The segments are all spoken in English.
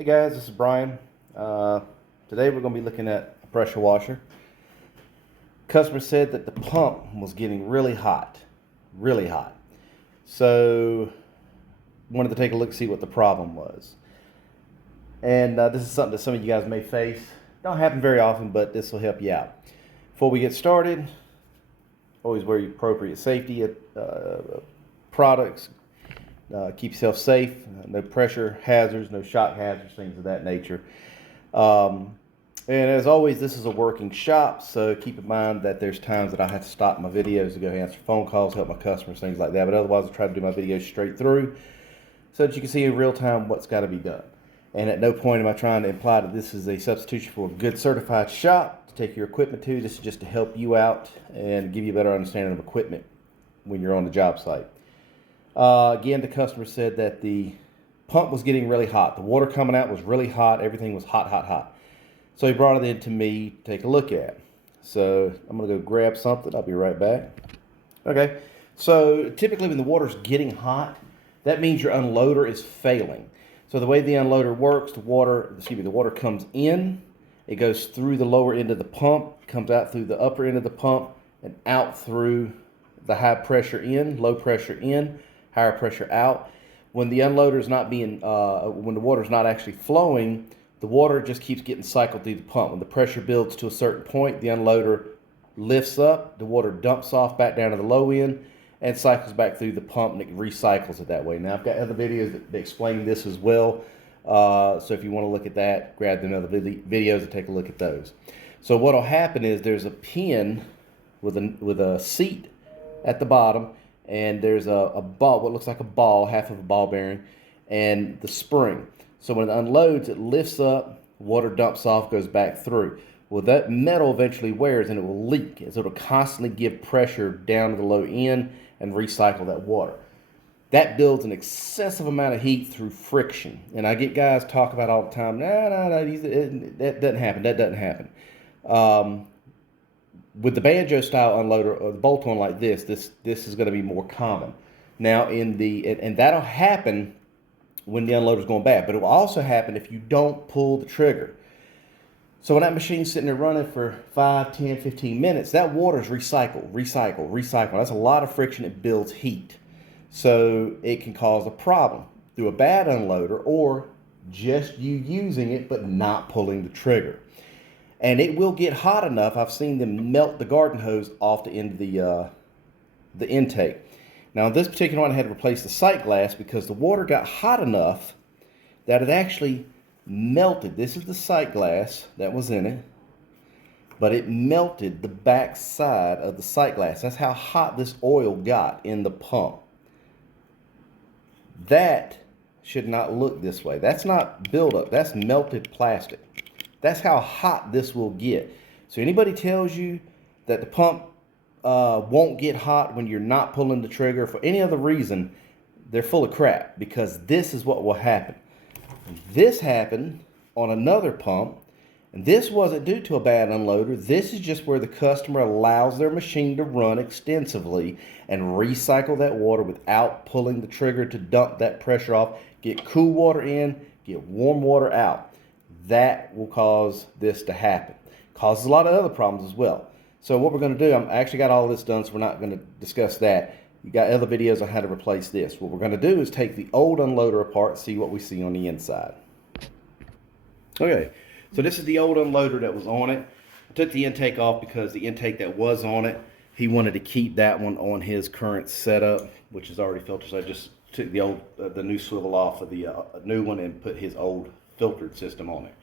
Hey guys, this is Brian. Today we're going to be looking at a pressure washer. Customer said that the pump was getting really hot. So wanted to take a look and see what the problem was. And this is something that some of you guys may face. Don't happen very often, but this will help you out. Before we get started, always wear your appropriate safety products. Keep yourself safe. No pressure hazards, no shock hazards, things of that nature. And as always, this is a working shop, so keep in mind that there's times that I have to stop my videos to go answer phone calls, help my customers, things like that. But otherwise, I try to do my videos straight through so that you can see in real time what's got to be done. And at no point am I trying to imply that this is a substitution for a good certified shop to take your equipment to. This is just to help you out and give you a better understanding of equipment when you're on the job site. Again, the customer said that the pump was getting really hot. The water coming out was really hot. Everything was hot. So he brought it in to me to take a look at. So I'm going to go grab something. I'll be right back. Okay. So typically when the water's getting hot, that means your unloader is failing. So the way the unloader works, the water comes in, it goes through the lower end of the pump, comes out through the upper end of the pump, and out through the high pressure in, low pressure in, higher pressure out. When the unloader is not being, when the water is not actually flowing, the water just keeps getting cycled through the pump. When the pressure builds to a certain point, the unloader lifts up, the water dumps off back down to the low end, and cycles back through the pump, and it recycles it that way. Now, I've got other videos that explain this as well, so if you want to look at that, grab the other videos and take a look at those. So what will happen is there's a pin with a seat at the bottom, and there's a ball, what looks like a ball, half of a ball bearing, and the spring. So when it unloads, it lifts up, water dumps off, goes back through. Well, that metal eventually wears and it will leak, so it'll constantly give pressure down to the low end and recycle that water. That builds an excessive amount of heat through friction. And I get guys talk about all the time, that doesn't happen. With the banjo style unloader or the bolt-on like this is going to be more common. Now and that'll happen when the unloader is going bad, but it will also happen if you don't pull the trigger. So when that machine's sitting there running for 5, 10, 15 minutes, that water is recycled. That's a lot of friction. It builds heat. So it can cause a problem through a bad unloader or just you using it but not pulling the trigger. And it will get hot enough. I've seen them melt the garden hose off the end of the intake. Now, this particular one, I had to replace the sight glass because the water got hot enough that it actually melted. This is the sight glass that was in it, but it melted the back side of the sight glass. That's how hot this oil got in the pump. That should not look this way. That's not buildup. That's melted plastic. That's how hot this will get. So anybody tells you that the pump won't get hot when you're not pulling the trigger for any other reason, they're full of crap, because this is what will happen. This happened on another pump, and this wasn't due to a bad unloader. This is just where the customer allows their machine to run extensively and recycle that water without pulling the trigger to dump that pressure off, get cool water in, get warm water out. That will cause this to happen. Causes a lot of other problems as well. So what we're going to do, I actually got all this done, so we're not going to discuss that. You got other videos on how to replace this. What we're going to do is take the old unloader apart, see what we see on the inside. Okay, so this is the old unloader that was on it. I took the intake off because the intake that was on it, he wanted to keep that one on his current setup, which is already filtered. So I just took the new swivel off of the new one and put his old filtered system on it.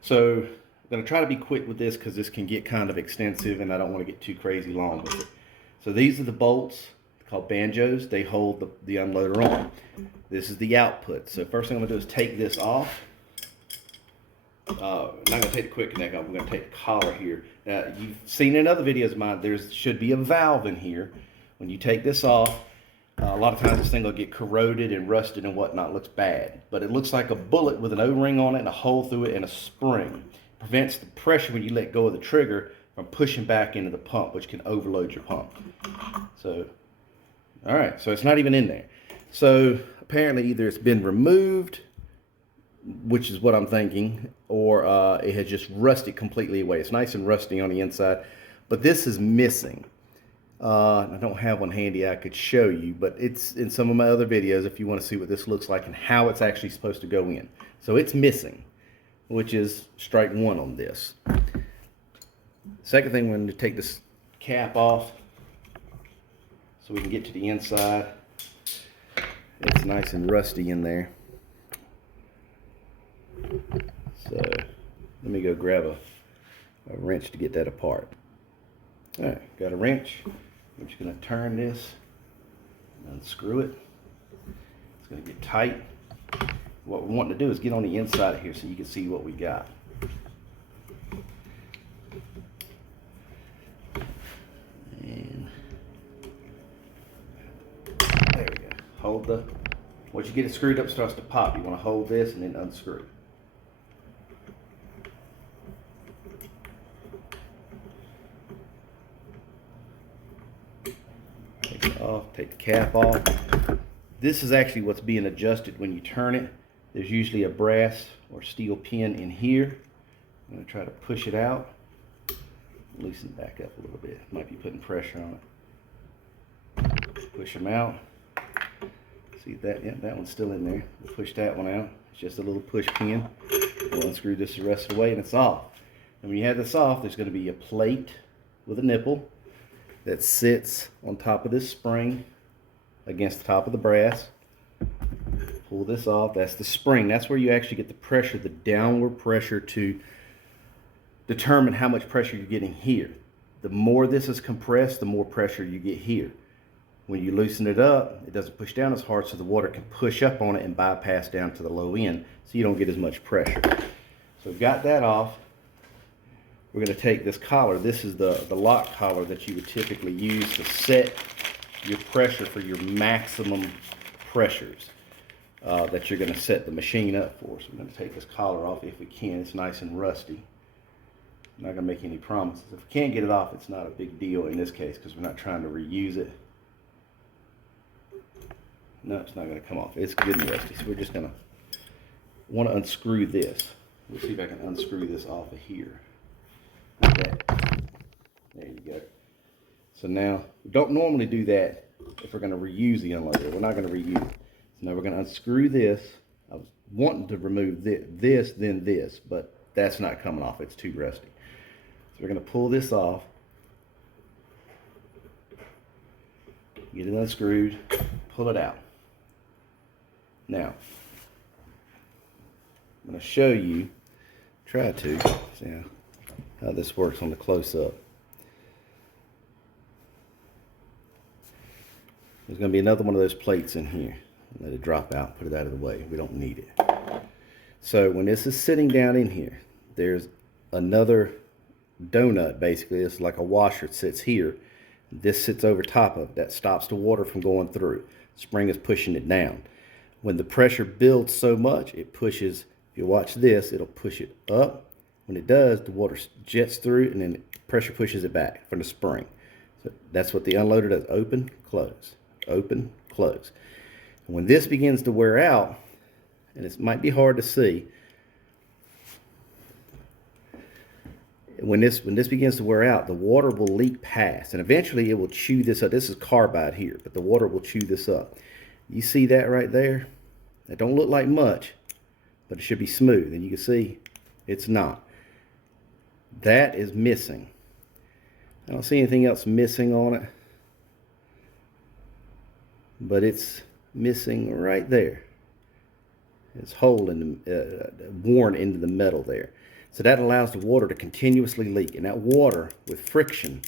So I'm going to try to be quick with this because this can get kind of extensive and I don't want to get too crazy long with it. So these are the bolts called banjos. They hold the unloader on. This is the output. So first thing I'm going to do is take this off. I'm not going to take the quick connect off. We're going to take the collar here. Now, you've seen in other videos of mine, there should be a valve in here. When you take this off, a lot of times this thing will get corroded and rusted and whatnot. It looks bad. But it looks like a bullet with an O-ring on it and a hole through it and a spring. It prevents the pressure when you let go of the trigger from pushing back into the pump, which can overload your pump. So, all right. So it's not even in there. So apparently either it's been removed which is what I'm thinking, or it had just rusted completely away. It's nice and rusty on the inside, but this is missing. I don't have one handy I could show you, but it's in some of my other videos if you want to see what this looks like and how it's actually supposed to go in. So it's missing, which is strike one on this. Second thing, we're going to take this cap off so we can get to the inside. It's nice and rusty in there. So let me go grab a wrench to get that apart. All right, got a wrench. I'm just going to turn this and unscrew it. It's going to get tight. What we want to do is get on the inside of here so you can see what we got. And there we go. Hold the, once you get it screwed up, it starts to pop. You want to hold this and then unscrew. Take it off, take the cap off. This is actually what's being adjusted when you turn it. There's usually a brass or steel pin in here. I'm going to try to push it out. Loosen it back up a little bit. Might be putting pressure on it. Push them out. See that? Yeah, that one's still in there. We'll push that one out. It's just a little push pin. We'll unscrew this the rest of the way and it's off. And when you have this off, there's going to be a plate with a nipple that sits on top of this spring against the top of the brass. Pull this off. That's the spring. That's where you actually get the pressure, the downward pressure, to determine how much pressure you're getting here. The more this is compressed, the more pressure you get here. When you loosen it up, it doesn't push down as hard, so the water can push up on it and bypass down to the low end, so you don't get as much pressure. So we've got that off. We're going to take this collar. This is the lock collar that you would typically use to set your pressure for your maximum pressures that you're going to set the machine up for. So we're going to take this collar off if we can. It's nice and rusty. I'm not going to make any promises. If we can't get it off, it's not a big deal in this case because we're not trying to reuse it. No, it's not going to come off. It's good and rusty. So we're just going to want to unscrew this. We'll see if I can unscrew this off of here. Okay. There you go. So now, we don't normally do that if we're going to reuse the unloader. We're not going to reuse it. So now we're going to unscrew this. I was wanting to remove this, then this, but that's not coming off. It's too rusty. So we're going to pull this off. Get it unscrewed. Pull it out. Now, I'm going to show you, try to, see how this works on the close-up. There's going to be another one of those plates in here. Let it drop out, put it out of the way. We don't need it. So when this is sitting down in here, there's another donut, basically. It's like a washer. It sits here. This sits over top of it. That stops the water from going through. Spring is pushing it down. When the pressure builds so much, it pushes, if you watch this, it'll push it up. When it does, the water jets through and then pressure pushes it back from the spring. So that's what the unloader does. Open, close, open, close. And when this begins to wear out, and it might be hard to see, when this begins to wear out, the water will leak past and eventually it will chew this up. This is carbide here, but the water will chew this up. You see that right there? It don't look like much, but it should be smooth, and you can see it's not. That is missing. I don't see anything else missing on it, but it's missing right there. It's hole in the worn into the metal there. So that allows the water to continuously leak, and that water with friction,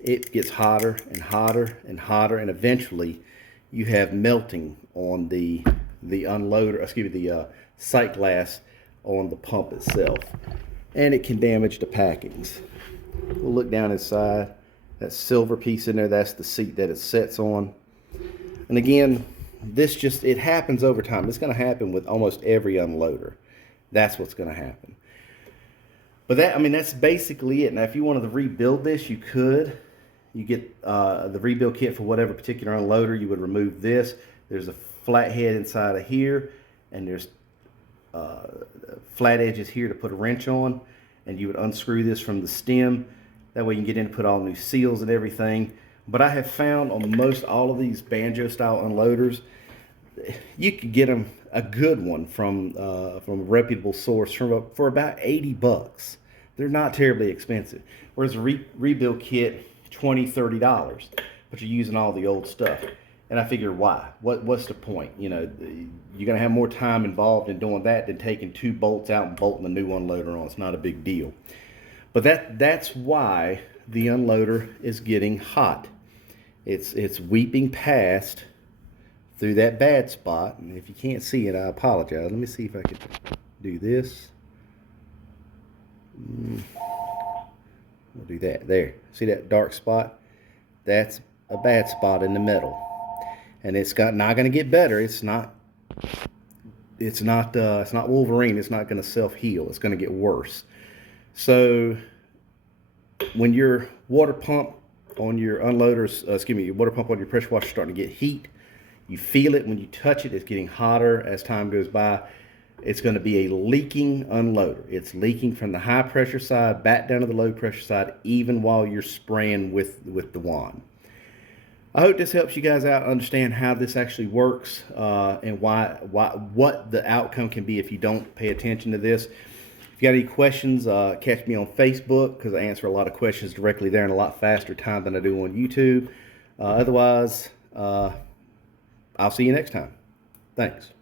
it gets hotter and hotter and hotter, and eventually you have melting on the unloader, excuse me, the sight glass on the pump itself, and it can damage the packings. We'll look down inside. That silver piece in there, that's the seat that it sets on. And again, this just, it happens over time. It's going to happen with almost every unloader. That's what's going to happen. But that, I mean, that's basically it. Now, if you wanted to rebuild this, you could. You get the rebuild kit for whatever particular unloader. You would remove this. There's a flathead inside of here, and there's flat edges here to put a wrench on, and you would unscrew this from the stem. That way you can get in and put all new seals and everything. But I have found on most all of these banjo style unloaders, you could get them a good one from a reputable source for about 80 bucks. They're not terribly expensive. Whereas a rebuild kit, $20, $30, but you're using all the old stuff. And I figure, why? What's the point? You know, you're gonna have more time involved in doing that than taking 2 bolts out and bolting a new unloader on. It's not a big deal. But that's why the unloader is getting hot. It's weeping past through that bad spot. And if you can't see it, I apologize. Let me see if I can do this. We'll do that. There. See that dark spot? That's a bad spot in the middle. And it's not going to get better. It's not Wolverine. It's not going to self-heal. It's going to get worse. So when your water pump on your unloaders, your water pump on your pressure washer is starting to get heat, you feel it when you touch it. It's getting hotter as time goes by. It's going to be a leaking unloader. It's leaking from the high pressure side back down to the low pressure side, even while you're spraying with the wand. I hope this helps you guys out understand how this actually works and what the outcome can be if you don't pay attention to this. If you got any questions, catch me on Facebook, because I answer a lot of questions directly there in a lot faster time than I do on YouTube. Otherwise, I'll see you next time. Thanks.